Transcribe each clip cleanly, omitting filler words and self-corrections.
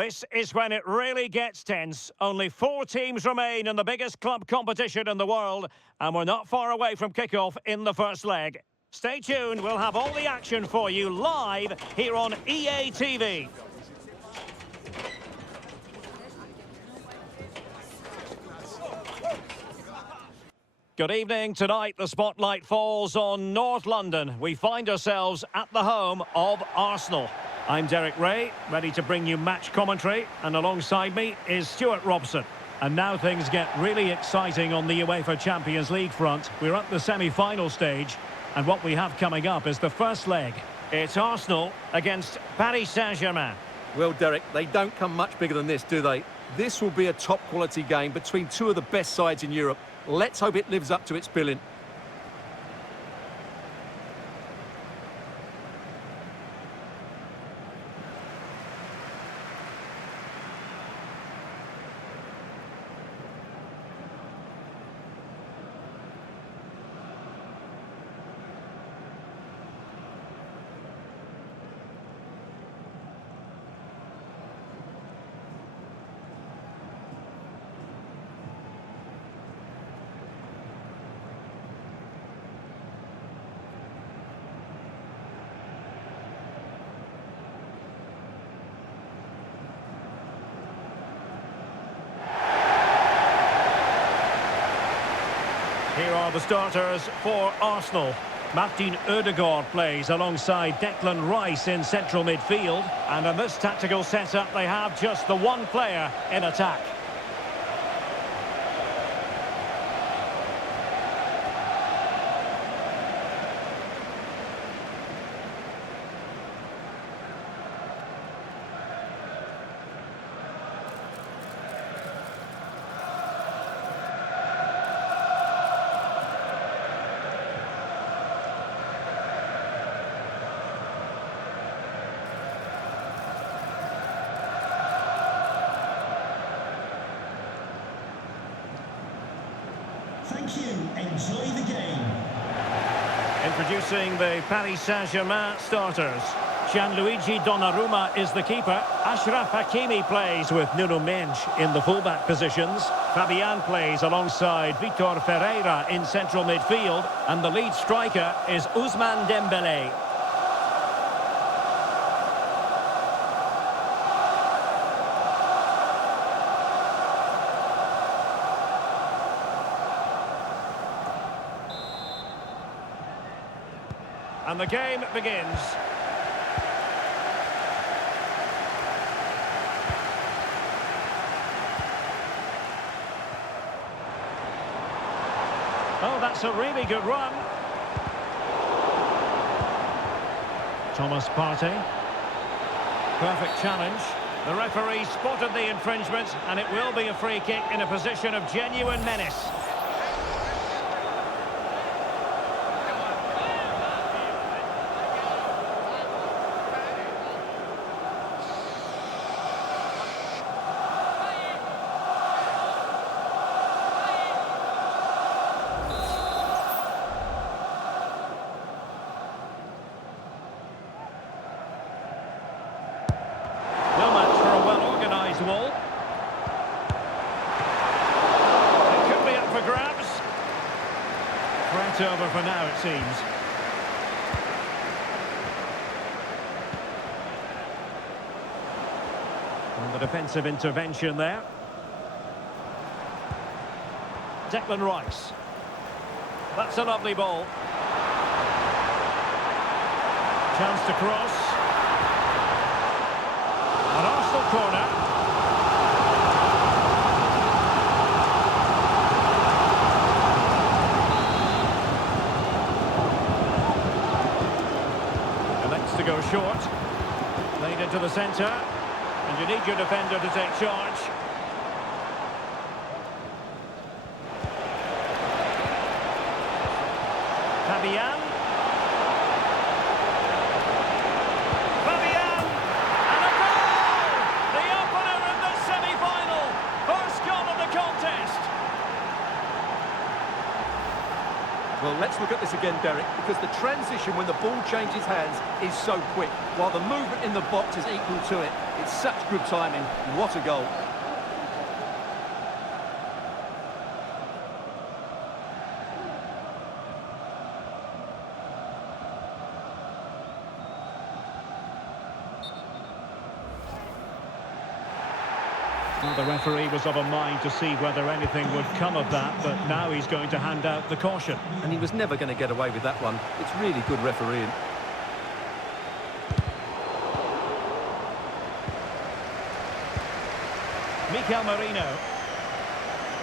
This is when it really gets tense. Only 4 teams remain in the biggest club competition in the world, and we're not far away from kickoff in the first leg. Stay tuned, we'll have all the action for you live here on EA TV. Good evening. Tonight the spotlight falls on North London. We find ourselves at the home of Arsenal. I'm Derek Ray, ready to bring you match commentary, and alongside me is Stuart Robson. And now things get really exciting on the UEFA Champions League front. We're at the semi-final stage, and what we have coming up is the first leg. It's Arsenal against Paris Saint-Germain. Well, Derek, they don't come much bigger than this, do they? This will be a top-quality game between two of the best sides in Europe. Let's hope it lives up to its billing. Here are the starters for Arsenal. Martin Ødegaard plays alongside Declan Rice in central midfield. And in this tactical setup, they have just the one player in attack. Thank you. Enjoy the game. Introducing the Paris Saint-Germain starters. Gianluigi Donnarumma is the keeper. Achraf Hakimi plays with Nuno Mendes in the fullback positions. Fabian plays alongside Vitor Ferreira in central midfield. And the lead striker is Ousmane Dembélé. And the game begins. Oh, that's a really good run. Thomas Partey. Perfect challenge. The referee spotted the infringement, and it will be a free kick in a position of genuine menace. Wall. It could be up for grabs. Threat over for now, it seems. And the defensive intervention there. Declan Rice. That's a lovely ball. Chance to cross. An Arsenal corner. To go short, laid into the centre, and you need your defender to take charge. Fabian, and a goal! The opener in the semi-final, first goal of the contest. Well, let's Let's look at this again, Derek, because the transition when the ball changes hands is so quick, while the movement in the box is equal to it. It's such good timing. What a goal. Well, the referee was of a mind to see whether anything would come of that, but now he's going to hand out the caution. And he was never going to get away with that one. It's really good refereeing. Mikel Merino.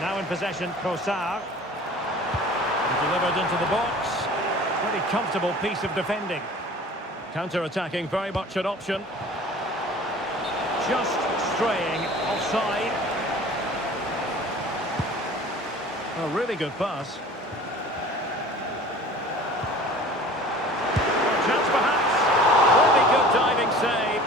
Now in possession, Trossard. Delivered into the box. Pretty comfortable piece of defending. Counter-attacking, very much an option. Just straying offside. A really good pass. Chance perhaps. Really good diving save.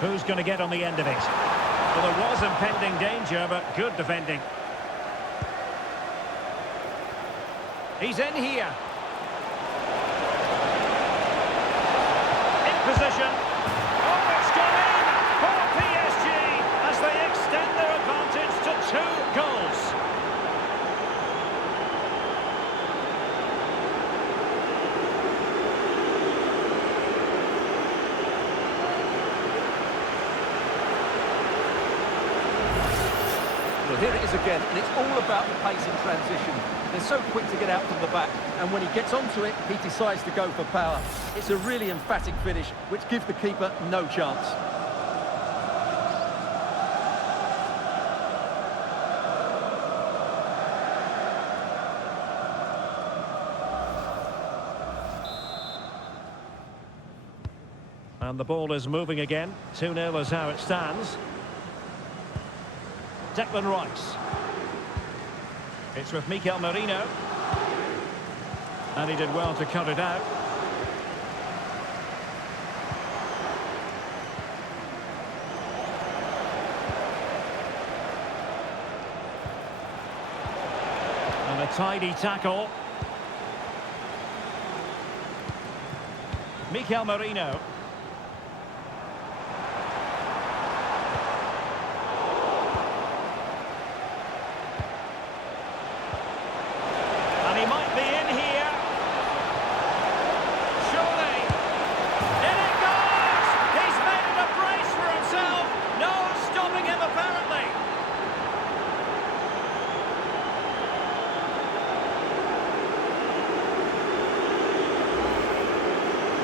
Who's going to get on the end of it? Well, there was impending danger, but good defending. He's in here. Position. Oh, it's gone in for PSG as they extend their advantage to 2 goals. Well, here it is again, and it's all about the pace in transition. They're so quick to get out from the back, and when he gets onto it, he decides to go for power. It's a really emphatic finish, which gives the keeper no chance. And the ball is moving again. 2-0 is how it stands. Declan Rice. It's with Mikel Merino. And he did well to cut it out. And a tidy tackle. Mikel Merino. And he might be in here. Surely. In it goes! He's made it a brace for himself. No stopping him, apparently.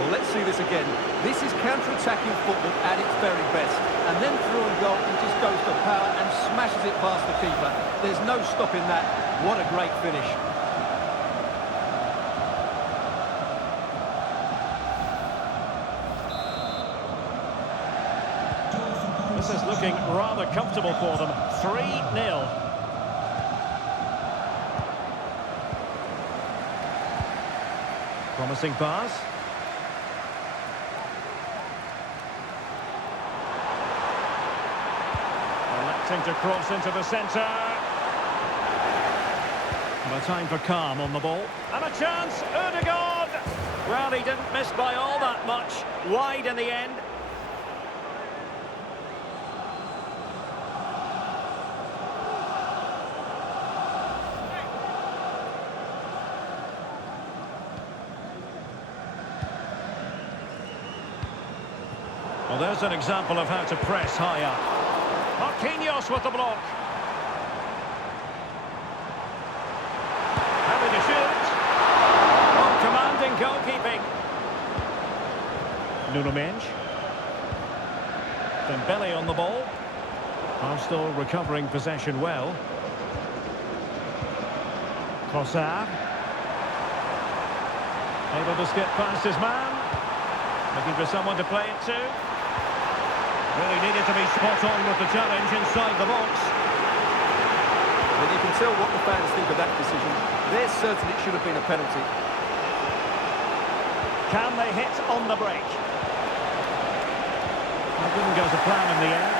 Well, let's see this again. This is counter-attacking football at its very best. And then through and goal, he just goes for power and smashes it past the keeper. There's no stopping that. What a great finish. This is looking rather comfortable for them. 3-0. Promising pass. Electing to cross into the centre. And a time for calm on the ball. And a chance, Ødegaard! Well, he didn't miss by all that much. Wide in the end. Well, there's an example of how to press high up. Marquinhos with the block. Happy to shoot. Oh, commanding goalkeeping. Nuno Mendes. Dembele on the ball. Arsenal recovering possession well. Trossard. Able to skip past his man. Looking for someone to play it to. Really needed to be spot on with the challenge inside the box. And you can tell what the fans think of that decision. They're certain it should have been a penalty. Can they hit on the break? It didn't go to plan in the end.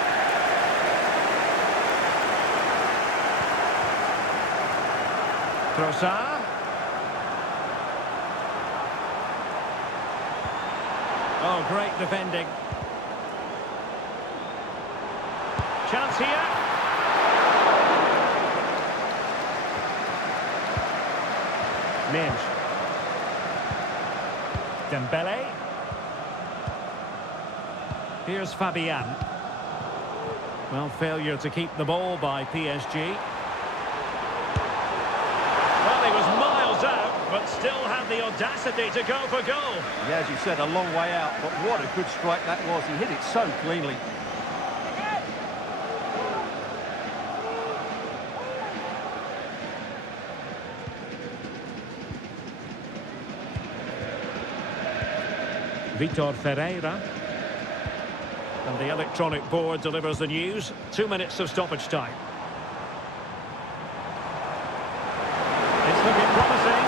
Trossard. Oh, great defending. Chance here. Minge. Dembele. Here's Fabian. Well, failure to keep the ball by PSG. Well, he was miles out, but still had the audacity to go for goal. Yeah, as you said, a long way out, but what a good strike that was. He hit it so cleanly. Vitor Ferreira. And the electronic board delivers the news. 2 minutes of stoppage time. It's looking promising.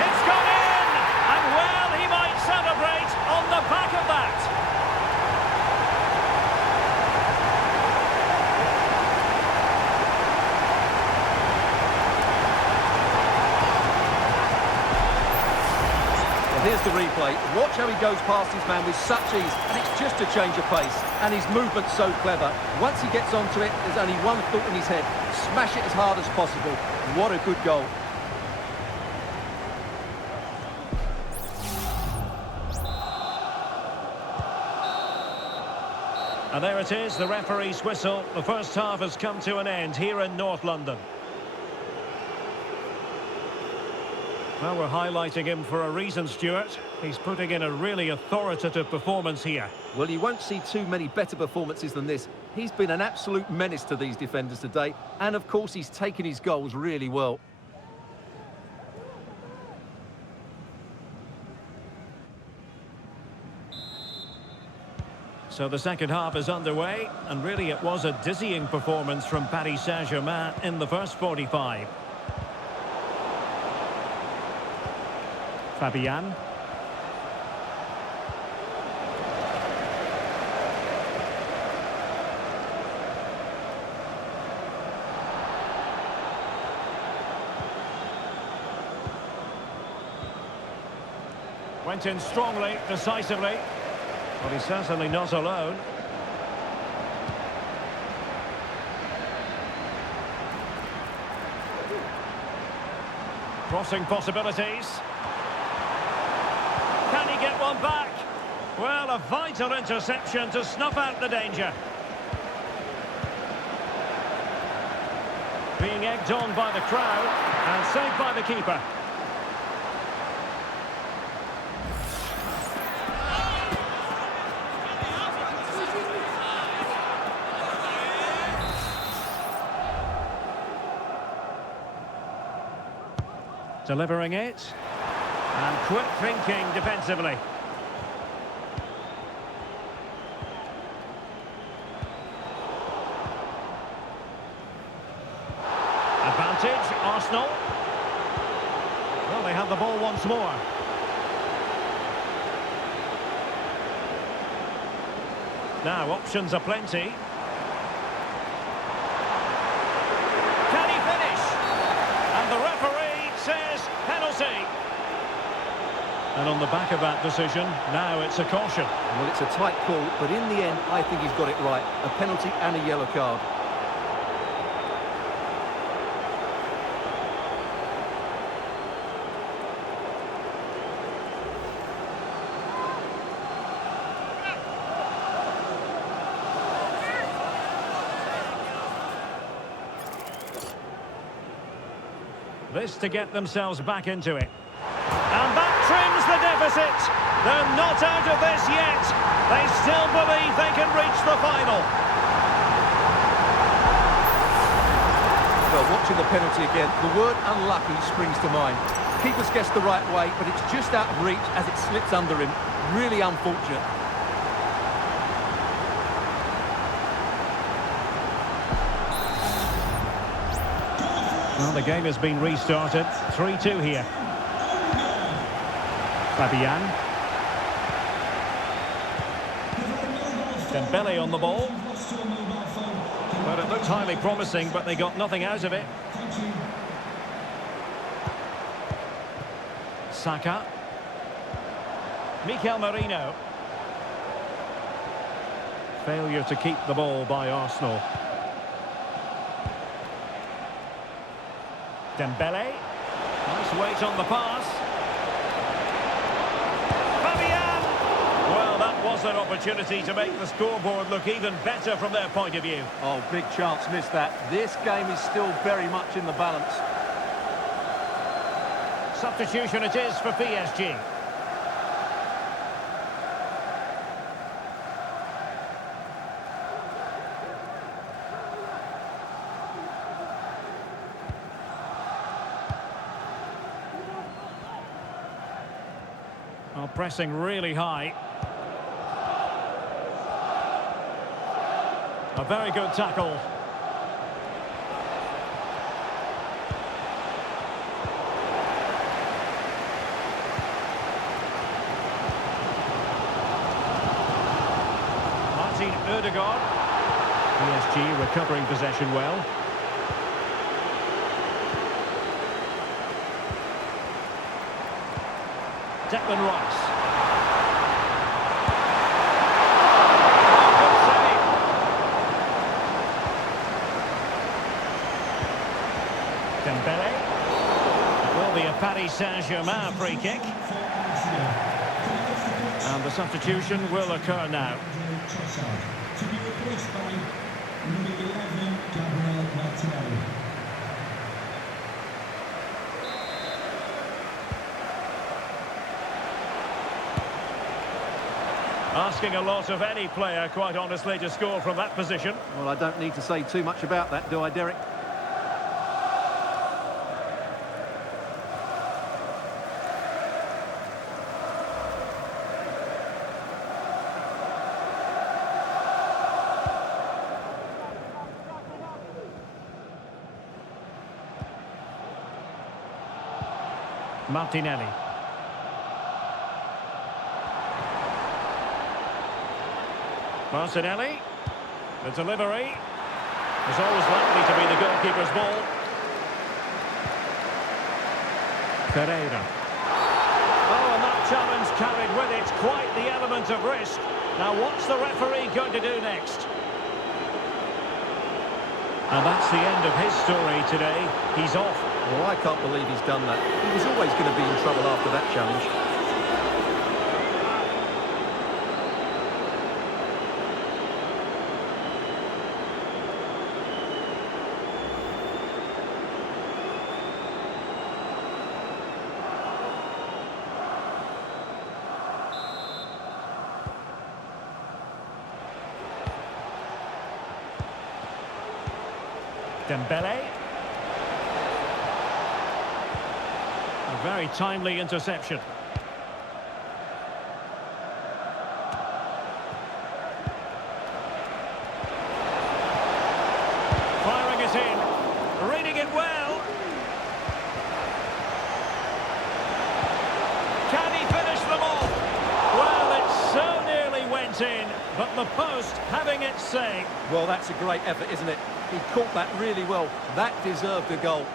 It's gone in! And well, he might celebrate on the back of that. Here's the replay. Watch how he goes past his man with such ease, and it's just a change of pace. And his movement's so clever. Once he gets onto it, there's only one thought in his head. Smash it as hard as possible. What a good goal. And there it is, the referee's whistle. The first half has come to an end here in North London. Well, we're highlighting him for a reason, Stuart. He's putting in a really authoritative performance here. Well, you won't see too many better performances than this. He's been an absolute menace to these defenders today. And, of course, he's taken his goals really well. So the second half is underway. And really, it was a dizzying performance from Paris Saint-Germain in the first 45. Fabian. Went in strongly, decisively. But he's certainly not alone. Crossing possibilities. Can he get one back? Well, a vital interception to snuff out the danger. Being egged on by the crowd and saved by the keeper. Delivering it. And quick thinking defensively. Advantage, Arsenal. Well, they have the ball once more. Now, options are plenty. Can he finish? And the referee says penalty. And on the back of that decision, now it's a caution. Well, it's a tight call, but in the end, I think he's got it right. A penalty and a yellow card. This to get themselves back into it. And that trims the deficit. They're not out of this yet. They still believe they can reach the final. Well, watching the penalty again, the word unlucky springs to mind. Keeper's guessed the right way, but it's just out of reach as it slips under him. Really unfortunate. Well, the game has been restarted. 3-2 here. Fabian. Dembele on the ball. But it looked highly promising, but they got nothing out of it. Saka. Mikel Merino. Failure to keep the ball by Arsenal. Dembele. Nice weight on the pass. Fabian! Well, that was an opportunity to make the scoreboard look even better from their point of view. Oh, big chance missed that. This game is still very much in the balance. Substitution it is for PSG. Oh, pressing really high. A very good tackle. Martin Ødegaard. PSG recovering possession well. Declan Rice. Good save. Dembele. It will be a Paris Saint-Germain free kick. And the substitution will occur now. To be replaced by number 11, Gabriel Martinelli. Asking a lot of any player, quite honestly, to score from that position. Well, I don't need to say too much about that, do I, Derek? Martinelli. Martinelli. The delivery is always likely to be the goalkeeper's ball. Pereira. Oh, and that challenge carried with it quite the element of risk. Now, what's the referee going to do next? And that's the end of his story today. He's off. Well, I can't believe he's done that. He was always going to be in trouble after that challenge. Dembele. A very timely interception. Firing it in. Reading it well. Can he finish them off? Well, it so nearly went in, but the post having its say. Well, that's a great effort, isn't it? He caught that really well. That deserved a goal.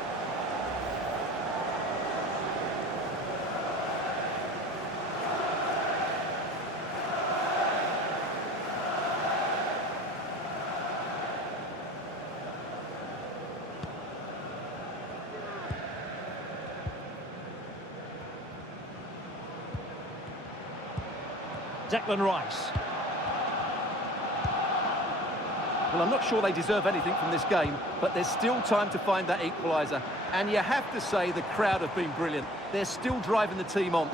Declan Rice. Well, I'm not sure they deserve anything from this game, but there's still time to find that equaliser. And you have to say the crowd have been brilliant. They're still driving the team on.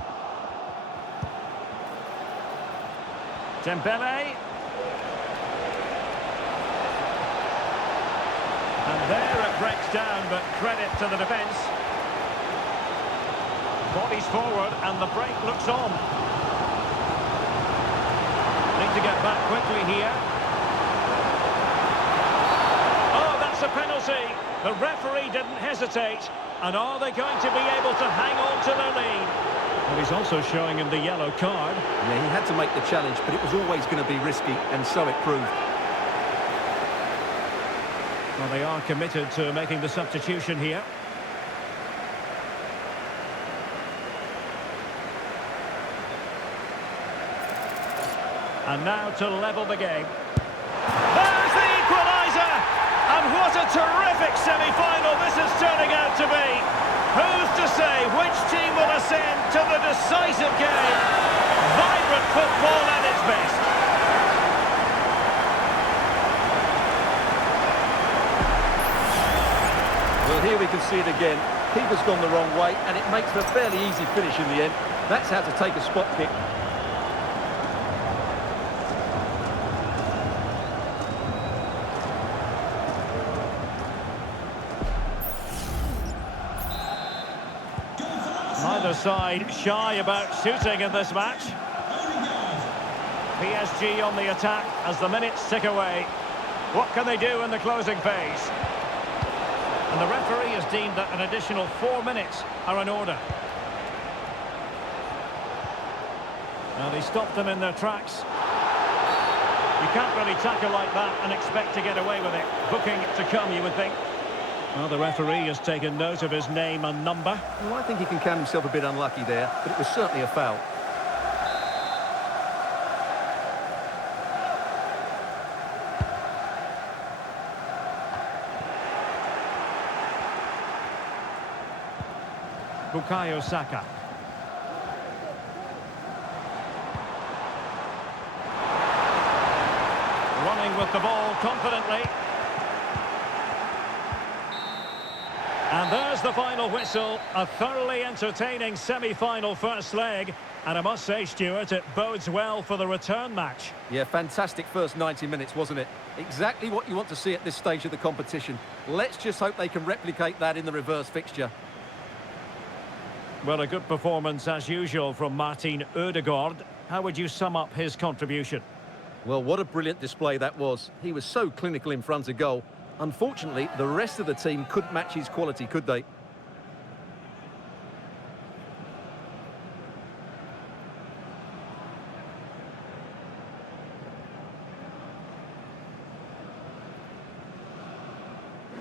Dembele. And there it breaks down, but credit to the defence. Bodies forward and the break looks on. Need to get back quickly here. Oh, that's a penalty. The referee didn't hesitate. And are they going to be able to hang on to their lead? Well, he's also showing him the yellow card. Yeah, he had to make the challenge, but it was always going to be risky, and so it proved. Well, they are committed to making the substitution here. And now to level the game. There's the equaliser! And what a terrific semi-final this is turning out to be. Who's to say which team will ascend to the decisive game? Vibrant football at its best. Well, here we can see it again. Keeper's gone the wrong way, and it makes for a fairly easy finish in the end. That's how to take a spot kick. Neither side shy about shooting in this match. PSG on the attack as the minutes tick away. What can they do in the closing phase? And the referee has deemed that an additional 4 minutes are in order. And he stopped them in their tracks. You can't really tackle like that and expect to get away with it. Booking to come, you would think. Well, the referee has taken note of his name and number. Well, I think he can count himself a bit unlucky there, but it was certainly a foul. Bukayo Saka. Running with the ball confidently. And there's the final whistle. A thoroughly entertaining semi-final first leg. And I must say, Stuart, it bodes well for the return match. Yeah, fantastic first 90 minutes, wasn't it? Exactly what you want to see at this stage of the competition. Let's just hope they can replicate that in the reverse fixture. Well, a good performance as usual from Martin Ødegaard. How would you sum up his contribution? Well, what a brilliant display that was. He was so clinical in front of goal. Unfortunately, the rest of the team couldn't match his quality, could they?